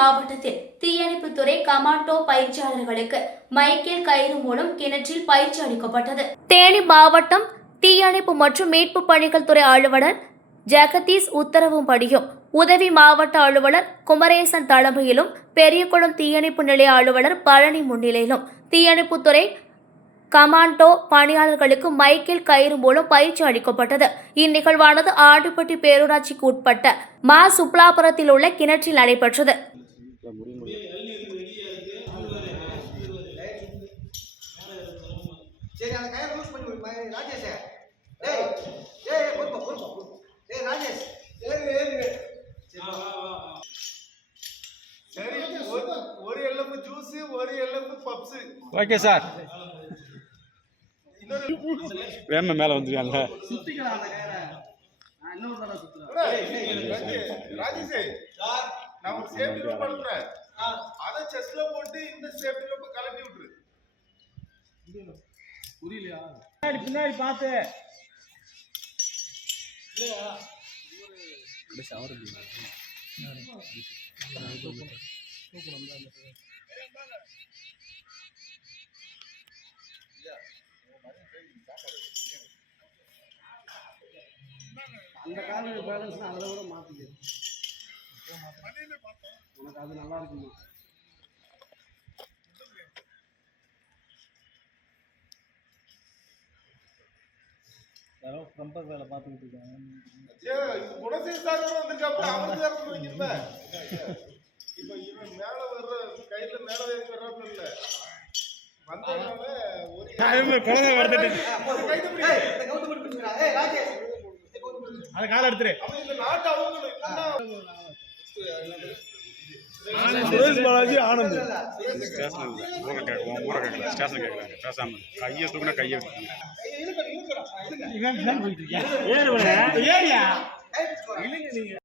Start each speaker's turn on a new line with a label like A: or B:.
A: மாவட்டத்தில் தீயணைப்புத்துறை கமாண்டோ பயிற்சியாளர்களுக்கு மைக்கேல் கயிறு மூலம் கிணற்றில் பயிற்சி அளிக்கப்பட்டது. தேனி மாவட்டம் தீயணைப்பு மற்றும் மீட்பு பணிகள் துறை அலுவலர் ஜெகதீஷ் உத்தரவும்படியும் உதவி மாவட்ட அலுவலர் குமரேசன் தலைமையிலும் பெரியகுளம் தீயணைப்பு நிலைய அலுவலர் பழனி முன்னிலையிலும் தீயணைப்புத்துறை கமாண்டோ பணியாளர்களுக்கு மைக்கேல் கயிறு மூலம் பயிற்சி அளிக்கப்பட்டது. இந்நிகழ்வானது ஆடுபட்டி பேரூராட்சிக்கு உட்பட்ட மா சுப்லாபுரத்தில் உள்ள கிணற்றில் நடைபெற்றது.
B: ஒரு ஒரு எல்லம்பு ஜூஸ் ஒரு எல்லம்பு பப்ஸ்
C: ஓகே சார் வேம மேலே வந்துருக்காங்க
B: ராஜேஷ் நம்ம சேஃப்டி ரூம் பண்றேன் அத செஸ்ல போட்டு இந்த சேஃப்டி ரூம் கலட்டி விட்டுரு.
C: பின்னாடி பார்த்து
D: அந்த கால பேலன்ஸ் அதில் கூட மாற்றிக்க உனக்கு அது நல்லா இருக்குமா?
C: யாரோ கம்பர் வேலை பார்த்துக்கிட்டு இருக்காங்க.
D: கவுத்து பிடி.
C: அதை கால எடுத்துரு சுரேஷ் பாலாஜி ஆனந்த்
D: இல்ல.
C: ஸ்டேஷன் ஊரை ஊரை ஸ்டேஷன் கேட்கறாங்க பேசாம கையை தூக்குனா கையை. ஏறியா
D: பிடிச்சுக்கோடா.